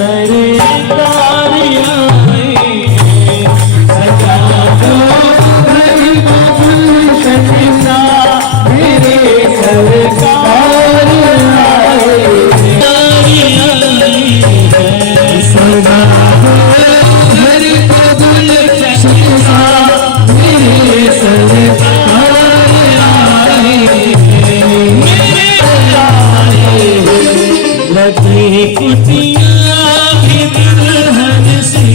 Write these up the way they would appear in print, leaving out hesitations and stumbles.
सरकार आए, सजा दो घर को गुलशन सा, मेरे सरकार आए, सजा दो घर को गुलशन सा, मेरे सरकार लगे कुटिया भी दुल्हन सी,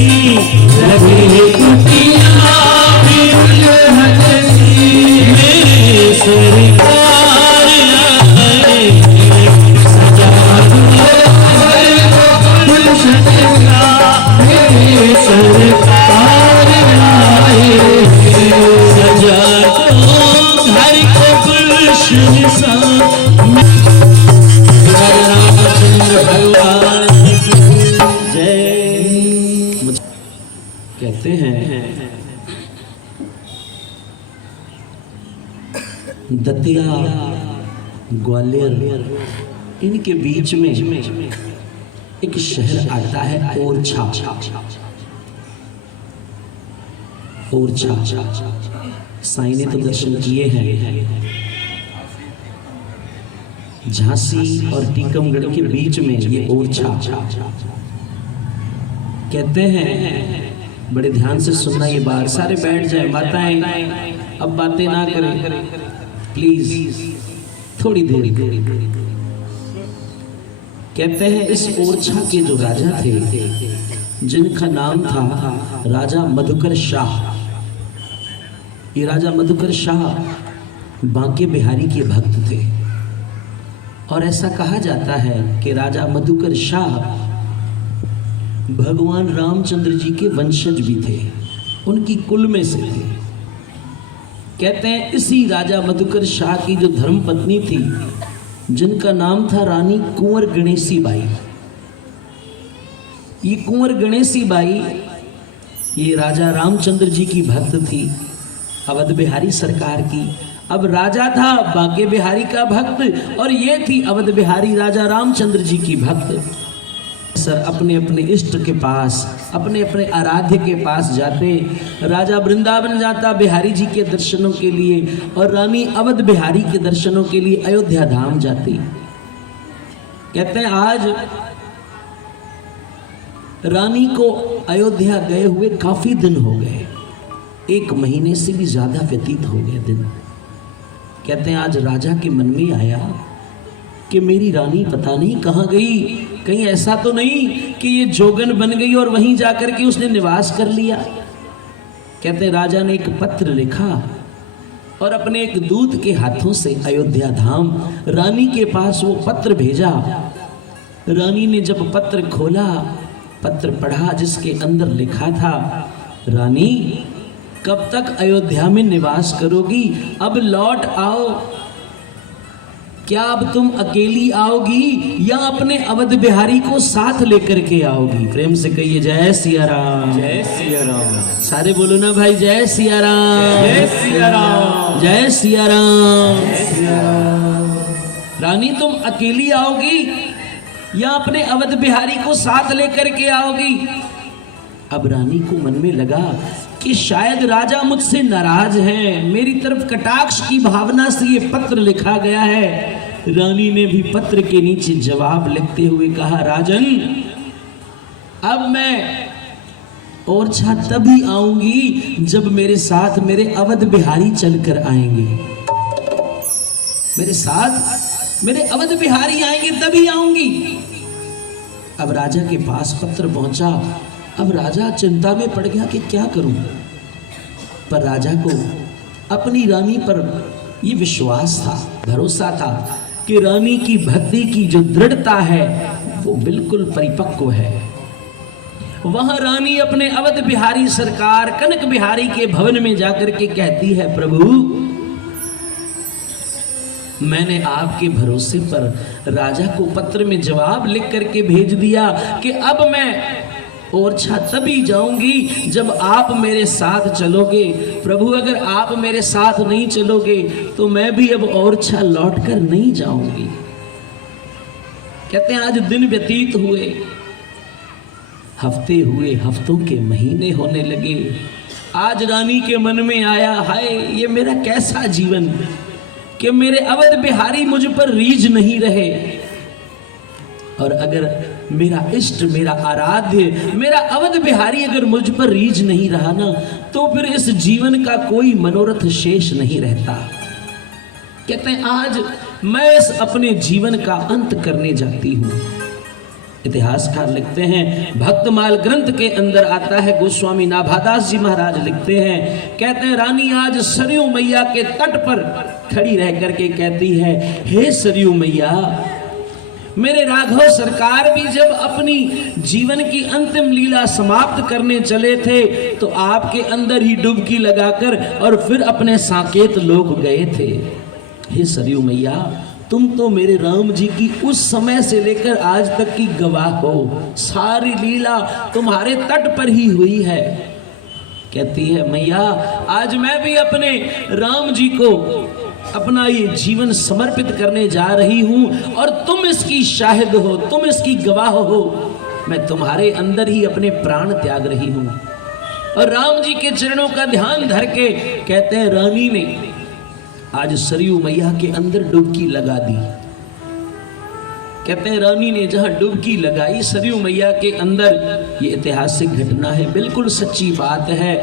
लगे कुटिया भी दुल्हन सी, मेरे सरकार आए, सजा दो घर को गुलशन सा, मेरे सरकार आए, सजा दो घर को गुलशन सा। कहते हैं दतिया ग्वालियर इनके बीच में एक शहर आता है ओरछा। ओरछा साईं ने तो दर्शन किए हैं। झांसी और टीकमगढ़ के बीच में ये ओरछा। कहते हैं, बड़े ध्यान से सुनना ये बात, सारे बैठ जाए, माताएं अब बातें ना करें प्लीज, थोड़ी देर। कहते हैं इस ओरछा के जो राजा थे, जिनका नाम था राजा मधुकर शाह। ये राजा मधुकर शाह बांके बिहारी के भक्त थे और ऐसा कहा जाता है कि राजा मधुकर शाह भगवान रामचंद्र जी के वंशज भी थे, उनकी कुल में से थे। कहते हैं इसी राजा मधुकर शाह की जो धर्म पत्नी थी, जिनका नाम था रानी कुंवर गणेशी बाई। ये कुंवर गणेशी बाई ये राजा रामचंद्र जी की भक्त थी, अवध बिहारी सरकार की। अब राजा था बांके बिहारी का भक्त और ये थी अवध बिहारी राजा रामचंद्र जी की भक्त। सर अपने अपने इष्ट के पास, अपने अपने आराध्य के पास जाते। राजा वृंदावन जाता बिहारी जी के दर्शनों के लिए और रानी अवध बिहारी के दर्शनों के लिए अयोध्या धाम जाती। कहते हैं आज रानी को अयोध्या गए हुए काफी दिन हो गए, 1 महीने से भी ज्यादा व्यतीत हो गए दिन। कहते हैं आज राजा के मन में आया कि मेरी रानी पता नहीं कहाँ गई, कहीं ऐसा तो नहीं कि ये जोगन बन गई और वहीं जाकर के उसने निवास कर लिया। कहते हैं राजा ने एक पत्र लिखा और अपने एक दूत के हाथों से अयोध्या धाम रानी के पास वो पत्र भेजा। रानी ने जब पत्र खोला, पत्र पढ़ा, जिसके अंदर लिखा था, रानी कब तक अयोध्या में निवास करोगी, अब लौट आओ। क्या अब तुम अकेली आओगी या अपने अवध बिहारी को साथ लेकर के आओगी? प्रेम से कहिए जय सिया राम, जय सिया राम। सारे बोलो ना भाई, जय सिया राम, जय सिया राम, जय सिया राम, जय सिया राम। रानी तुम अकेली आओगी या अपने अवध बिहारी को साथ लेकर के आओगी? अब रानी को मन में लगा कि शायद राजा मुझसे नाराज हैं, मेरी तरफ कटाक्ष की भावना से ये पत्र लिखा गया है। रानी ने भी पत्र के नीचे जवाब लिखते हुए कहा, राजन अब मैं ओरछा तभी आऊंगी जब मेरे साथ मेरे अवध बिहारी चलकर आएंगे। मेरे साथ मेरे अवध बिहारी आएंगे तभी आऊंगी। अब राजा के पास पत्र पहुंचा। अब राजा चिंता में पड़ गया कि क्या करूं, पर राजा को अपनी रानी पर यह विश्वास था, भरोसा था कि रानी की भक्ति की जो दृढ़ता है वो बिल्कुल परिपक्व है। वहां रानी अपने अवध बिहारी सरकार कनक बिहारी के भवन में जाकर के कहती है, प्रभु मैंने आपके भरोसे पर राजा को पत्र में जवाब लिख करके भेज दिया कि अब मैं ओरछा तभी जाऊंगी जब आप मेरे साथ चलोगे। प्रभु अगर आप मेरे साथ नहीं चलोगे तो मैं भी अब ओरछा लौटकर नहीं जाऊंगी। कहते हैं आज दिन व्यतीत हुए, हफ्ते हुए, हफ्तों के महीने होने लगे। आज रानी के मन में आया, हाय ये मेरा कैसा जीवन कि मेरे अवध बिहारी मुझ पर रीझ नहीं रहे। और अगर मेरा इष्ट, मेरा आराध्य, मेरा अवध बिहारी अगर मुझ पर रीझ नहीं रहा ना, तो फिर इस जीवन का कोई मनोरथ शेष नहीं रहता। कहते हैं आज मैं इस अपने जीवन का अंत करने जाती हूँ। इतिहासकार लिखते हैं, भक्तमाल ग्रंथ के अंदर आता है, गोस्वामी नाभादास जी महाराज लिखते हैं, कहते हैं रानी आज सरयू मैया के तट पर खड़ी रह करके कहती है, हे सरयू मैया, मेरे राघव सरकार भी जब अपनी जीवन की अंतिम लीला समाप्त करने चले थे तो आपके अंदर ही डुबकी लगाकर और फिर अपने साकेत लोक गए थे। हे सरयू मैया, तुम तो मेरे राम जी की उस समय से लेकर आज तक की गवाह हो, सारी लीला तुम्हारे तट पर ही हुई है। कहती है मैया, आज मैं भी अपने राम जी को अपना ये जीवन समर्पित करने जा रही हूं और तुम इसकी शाहिद हो, तुम इसकी गवाह हो। मैं तुम्हारे अंदर ही अपने प्राण त्याग रही हूं। और राम जी के चरणों का ध्यान धर के कहते हैं रानी ने आज सरयू मैया के अंदर डुबकी लगा दी। कहते हैं रानी ने जहां डुबकी लगाई सरयू मैया के अंदर, ये ऐतिहासिक घटना है, बिल्कुल सच्ची बात है।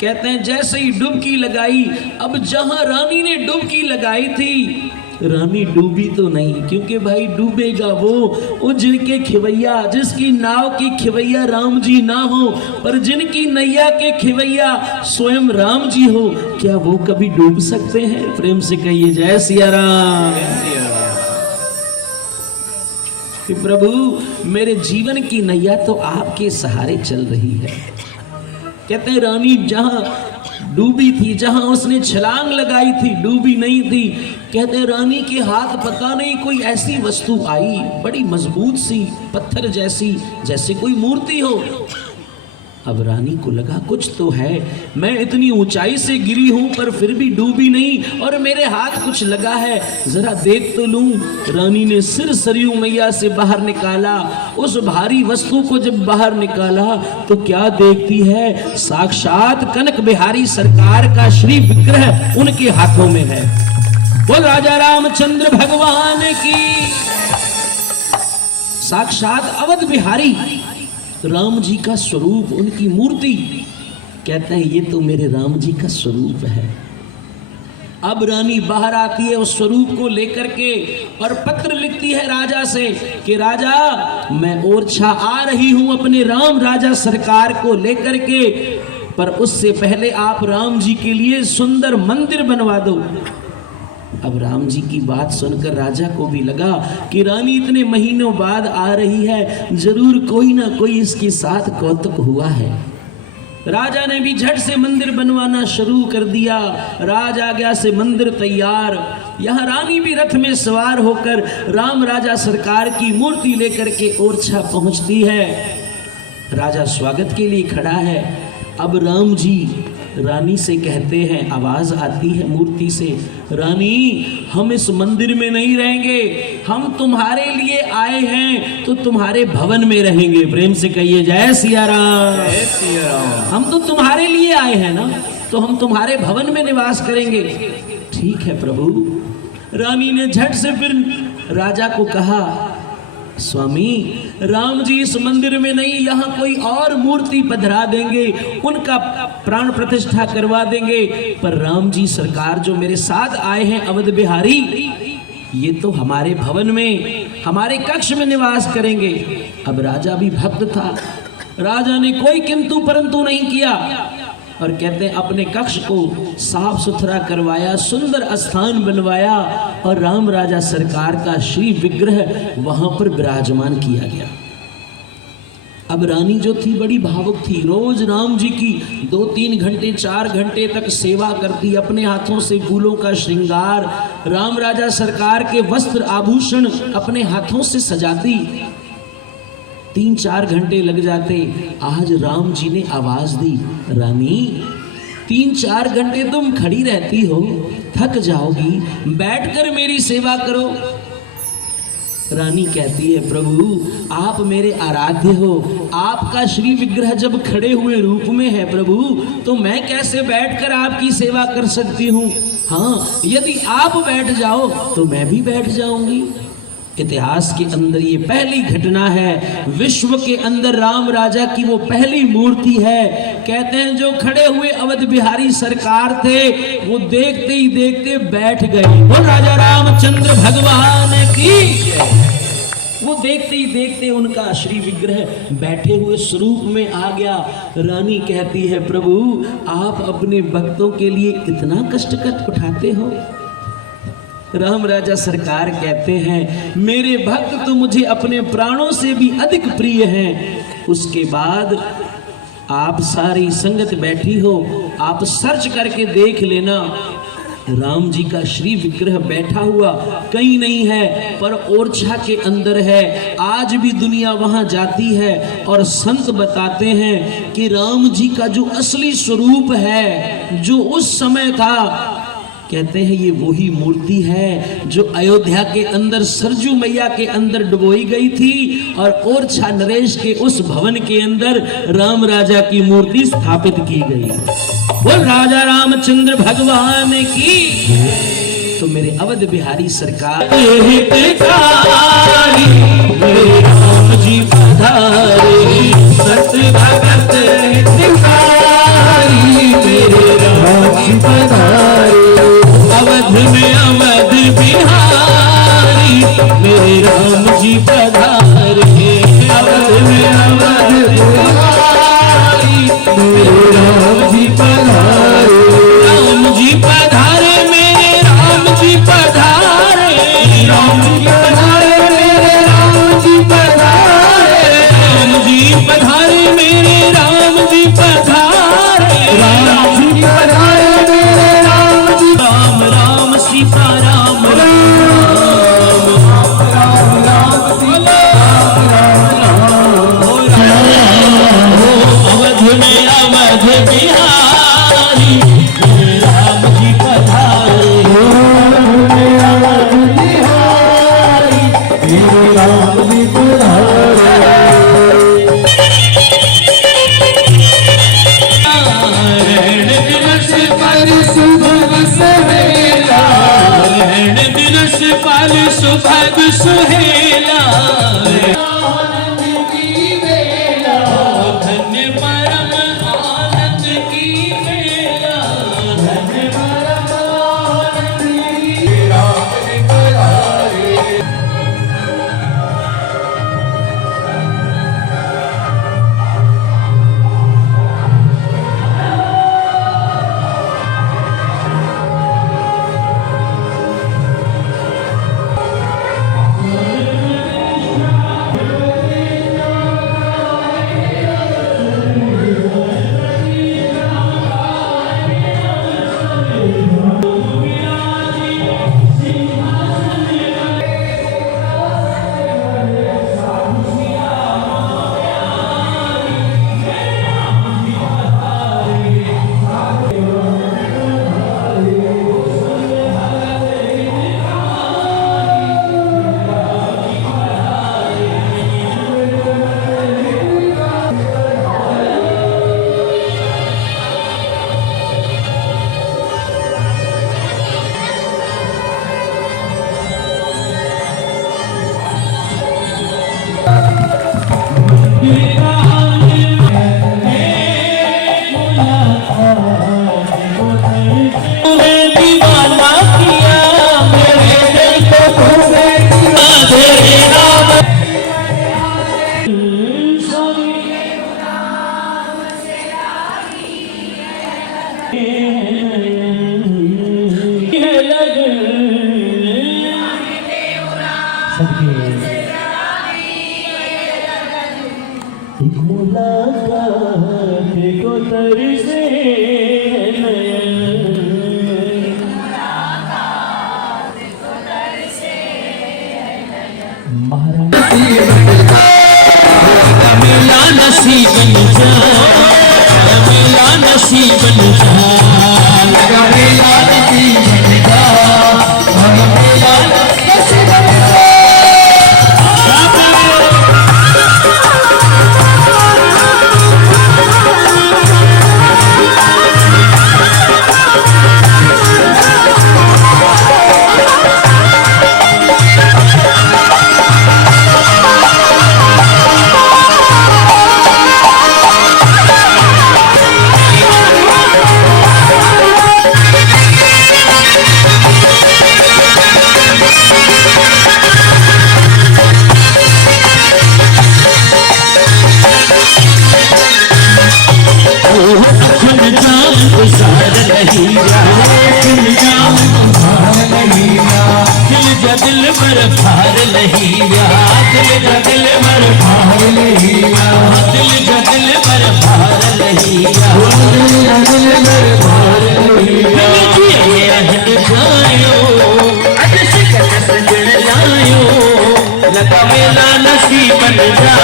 कहते हैं जैसे ही डुबकी लगाई, अब जहां रानी ने डुबकी लगाई थी, रानी डूबी तो नहीं, क्योंकि भाई डूबेगा वो जिनके खिवैया, जिसकी नाव की खिवैया राम जी ना हो, पर जिनकी नैया के खिवैया स्वयं राम जी हो, क्या वो कभी डूब सकते हैं? प्रेम से कहिए जय सिया राम। कि प्रभु मेरे जीवन की नैया तो आपके सहारे चल रही है। कहते हैं रानी जहां डूबी थी, जहां उसने छलांग लगाई थी, डूबी नहीं थी। कहते हैं रानी के हाथ पता नहीं कोई ऐसी वस्तु आई, बड़ी मजबूत सी, पत्थर जैसी, जैसे कोई मूर्ति हो। अब रानी को लगा कुछ तो है, मैं इतनी ऊंचाई से गिरी हूं पर फिर भी डूबी नहीं और मेरे हाथ कुछ लगा है, जरा देख तो लूं। रानी ने सिर सरयू मैया से बाहर निकाला, उस भारी वस्तु को जब बाहर निकाला तो क्या देखती है, साक्षात कनक बिहारी सरकार का श्री विग्रह उनके हाथों में है। बोल राजा रामचंद्र भगवान की। साक्षात अवध बिहारी राम जी का स्वरूप, उनकी मूर्ति। कहते हैं ये तो मेरे राम जी का स्वरूप है। अब रानी बाहर आती है उस स्वरूप को लेकर के और पत्र लिखती है राजा से कि राजा मैं ओरछा आ रही हूं अपने राम राजा सरकार को लेकर के, पर उससे पहले आप राम जी के लिए सुंदर मंदिर बनवा दो। अब राम जी की बात सुनकर राजा को भी लगा कि रानी इतने महीनों बाद आ रही है, जरूर कोई ना कोई इसके साथ कौतुक हुआ है। राजा ने भी झट से मंदिर बनवाना शुरू कर दिया। राज आज्ञा से मंदिर तैयार। यहाँ रानी भी रथ में सवार होकर राम राजा सरकार की मूर्ति लेकर के ओरछा पहुंचती है। राजा स्वागत के लिए खड़ा है। अब राम जी रानी से कहते हैं, आवाज आती है मूर्ति से, रानी हम इस मंदिर में नहीं रहेंगे, हम तुम्हारे लिए आए हैं तो तुम्हारे भवन में रहेंगे। प्रेम से कहिए जय सिया राम। जय सिया राम। हम तो तुम्हारे लिए आए हैं ना, तो हम तुम्हारे भवन में निवास करेंगे। ठीक है प्रभु। रानी ने झट से फिर राजा को कहा, स्वामी राम जी इस मंदिर में नहीं, यहाँ कोई और मूर्ति पधरा देंगे, उनका प्राण प्रतिष्ठा करवा देंगे, पर राम जी सरकार जो मेरे साथ आए हैं अवध बिहारी, ये तो हमारे भवन में, हमारे कक्ष में निवास करेंगे। अब राजा भी भक्त था, राजा ने कोई किंतु परंतु नहीं किया और कहते हैं अपने कक्ष को साफ सुथरा करवाया, सुंदर स्थान बनवाया और राम राजा सरकार का श्री विग्रह वहां पर विराजमान किया गया। अब रानी जो थी बड़ी भावुक थी, रोज राम जी की 2-3 घंटे 4 घंटे तक सेवा करती, अपने हाथों से फूलों का श्रृंगार, राम राजा सरकार के वस्त्र आभूषण अपने हाथों से सजाती। 3-4 घंटे लग जाते। आज राम जी ने आवाज दी, रानी 3-4 घंटे तुम खड़ी रहती हो, थक जाओगी, बैठकर मेरी सेवा करो। रानी कहती है प्रभु आप मेरे आराध्य हो, आपका श्री विग्रह जब खड़े हुए रूप में है प्रभु, तो मैं कैसे बैठकर आपकी सेवा कर सकती हूँ। हाँ, यदि आप बैठ जाओ तो मैं भी बैठ जाऊंगी। इतिहास के अंदर ये पहली घटना है, विश्व के अंदर राम राजा की वो पहली मूर्ति है। कहते हैं जो खड़े हुए अवध बिहारी सरकार थे वो देखते ही देखते बैठ गए। वो राजा रामचंद्र भगवान की, वो देखते ही देखते उनका श्री विग्रह बैठे हुए स्वरूप में आ गया। रानी कहती है प्रभु आप अपने भक्तों के लिए कितना कष्ट उठाते हो। राम राजा सरकार कहते हैं मेरे भक्त तो मुझे अपने प्राणों से भी अधिक प्रिय हैं। उसके बाद आप सारी संगत बैठी हो, आप सर्च करके देख लेना, राम जी का श्री विग्रह बैठा हुआ कहीं नहीं है पर ओरछा के अंदर है। आज भी दुनिया वहां जाती है और संत बताते हैं कि राम जी का जो असली स्वरूप है जो उस समय था, कहते हैं ये वही मूर्ति है जो अयोध्या के अंदर सरजू मैया के अंदर डुबोई गई थी और ओरछा नरेश के उस भवन के अंदर राम राजा की मूर्ति स्थापित की गई। वो राजा रामचंद्र भगवान की। तो मेरे अवध बिहारी सरकार राम जी पधारे, सत भगत मेरे राम जी पधारे, अवध में अवध बिहारी मेरे राम जी पधारे, अवध में अवध बिहारी मेरे राम जी पधारे, राम जी पधारे मेरे राम जी पधारे, राम जी पधारे मेरे राम जी पधारे, राम जी पधारे मेरे राम जी पधारे, राम जी पधारे मेरे राम जी, राम राम सीता राम राम राम राम सीता राम राम, अवध में अवध बिहारी राम जी पधारे, अवध बिहारी राम जी पधारे। सुभग सुहेला आनंद की वेला, धन्य परम आनंद की वेला, धन्य परम आनंद की राम जी पधारे। एक मुलाकात को तरसे मिला नसीब मिला नसीब मिला अखन जान गुजार नहीं दिल जा दिल पर भार नहीं दिल जा दिल पर भार नहीं दिल जा दिल पर भार नहीं अज शिकत सजण लायो लगा मेला नसीबन जा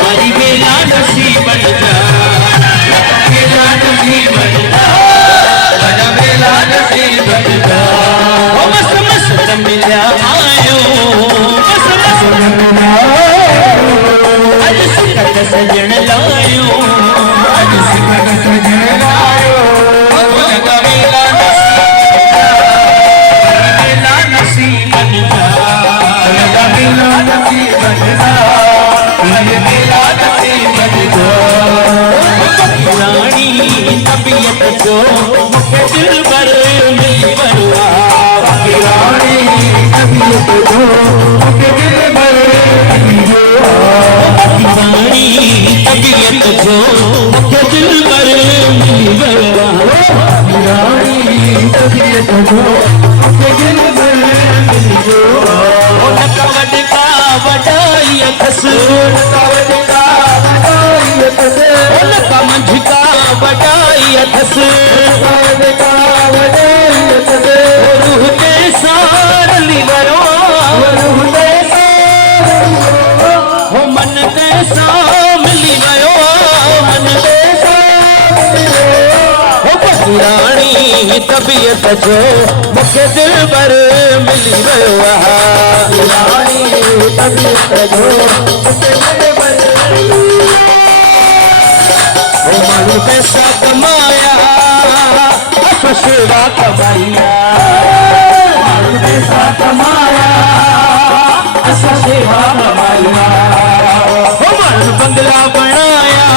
मारी मेला नसीबन जा मेला नसीबन जा लगा मेला नसीबन जा ओ मस्त मस्त मिला आयो मस्त मस्त अज शिकत सजण लायो अज शिकत सजण लायो लगा मेला नसीबन जा लगा मेला नसीबन जा मेला नसीबन जा रानी तबीयत जो मुझे दिल पर मिली बरुआ रानी तबीयत जो मुझे दिल पर मिली रानी तबीयत जो मुझे दिल पर मिली बरुआ रानी तबीयत जो मुझे दिल पर मिली बरुआ वडाई अथस लका मंझ का वडाई अथस रूह ते सार ली वरो हो मन ते सा मिली वयो मन ते हो रानी तबीयत जो मुखे दिल पर मिली वयो रानी तबीयत जो मुखे दिल पर मालूम पैसा कमाया असा सेवा कमाइया मालूम पैसा कमाया असा सेवा कमाइया हो मालूम बंगला बनाया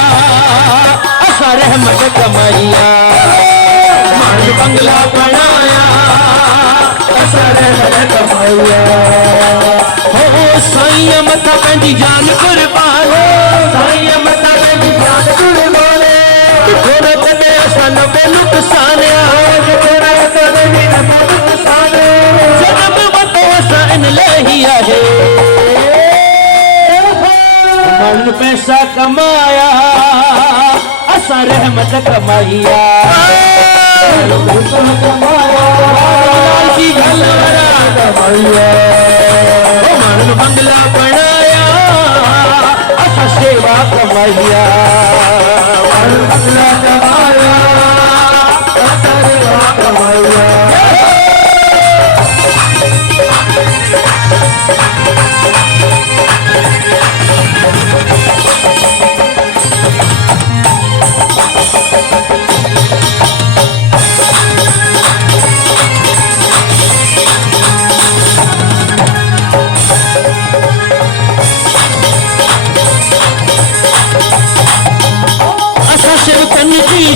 असा रहमत कमाइया मालूम बंगला बनाया असा रहमत कमाइया हो साईं मथा पंहिंजी जान कुर्बान साईं मथा पंहिंजी जान कुर्बान थोड़ा तने असन पे नुकसान थोड़ा तने नुकसान जन्म वतो सन लही आहे मन पैसा कमाया असा रहमत कमाइया की घलवरा कमाइया मन बंगला बनाया असा सेवा कमाइया बंगला कमाया असा सेवा कमाइया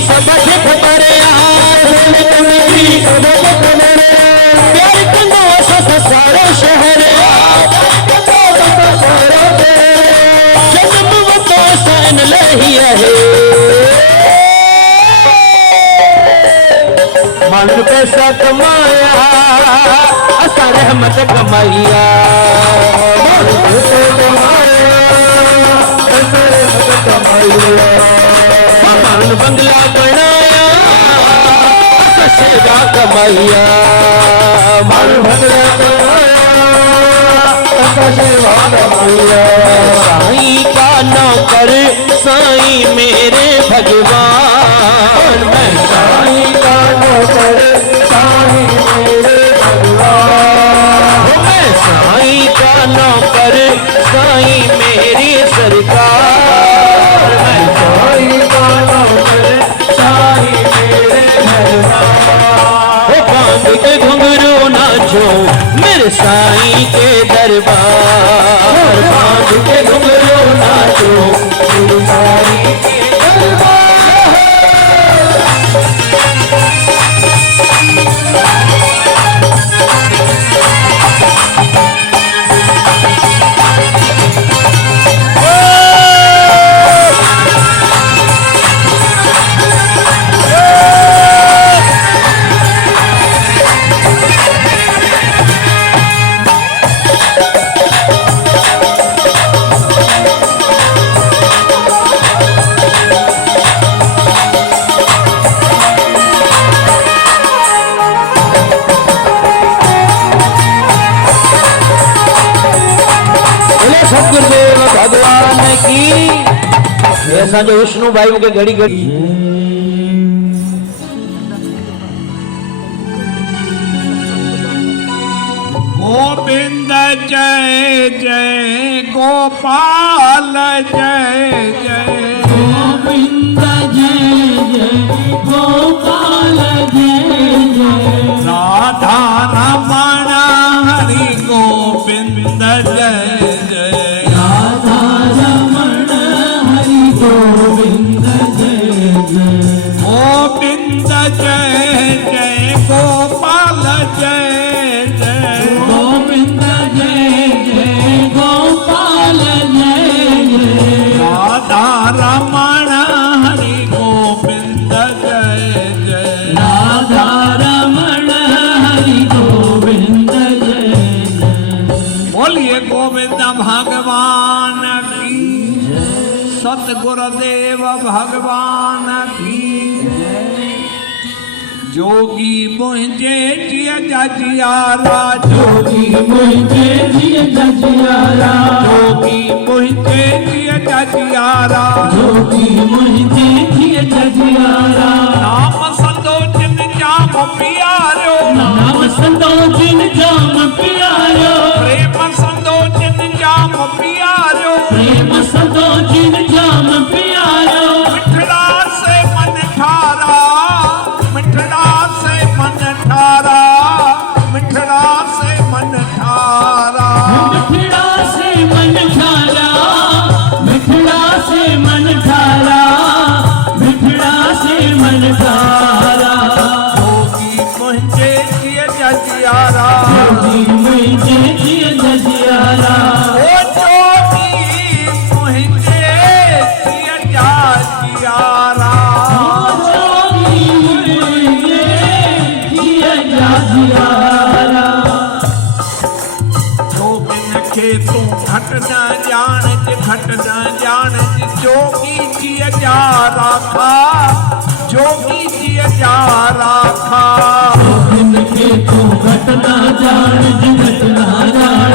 सबक खबरे प्यार कंदो असां सारो शहर जन्म वतो सन लही आहे मन पैसा कमाया असां रहमत कमाइया बंगला बनाया सेवा कमाइया बंगला बनाया सेवा कमाइया साईं का नौकर साईं मेरे भगवान मैं साईं का नौकर साईं मेरे भगवान मैं साईं का नौकर साईं मेरी सरकार मैं साईं का नौकर साईं मेरे भगवान बांध के घुंघरू नाचो मेरे साईं के दरबार बांध के घुंघरू नाचो मेरे साईं के दरबार सतगुरुदेव भगवान की। ऐसा जो विष्णु भाई के घड़ी घड़ी गोविंद जय जय गोपाल जय जय गोविंद जय जय गोपाल जय जय राधा रमण हरि गोविंद जय जय राधा रमण हरि गोविंद जय जय गोविंद जय जय गोपाल जय जय गोविंद जय जय गोपाल जय जय राधा रमण हरि गोविंद जय जय राधा रमण हरि गोविंद जय जय बोलिए गोविंद भगवान की सतगुरुदेव भगवान की जोगी मुझे जिया जजियारा जोगी मुझे जिय जजियारा जोगी मुझे जिया जजियारा जोगी मुझे जिय जजियारा नाम संतोषिन जाम पियारो नाम संतोषिन जाम पियारो प्रेम संतोषिन जाम पियारो प्रेम संतोषिन जाम पियारो मिठड़ा से मन ठारा मिठड़ा से मन ठारा मिठड़ा से मन ठारा मिठड़ा से मन ठारा मिठड़ा से मन ठारा मिठड़ा से मन ठारा जोगी मुझे जिया जजियारा जोगी मुझे जिय जजियारा ओ जोगी मुझे जिया जजियारा जोगी मुझे जिय जजियारा जोगिन के तू घट न जान घट न जान जोगी जिया जा राखा जोगी जिया जा राखा गोविंद के तू घटना जान घटना जान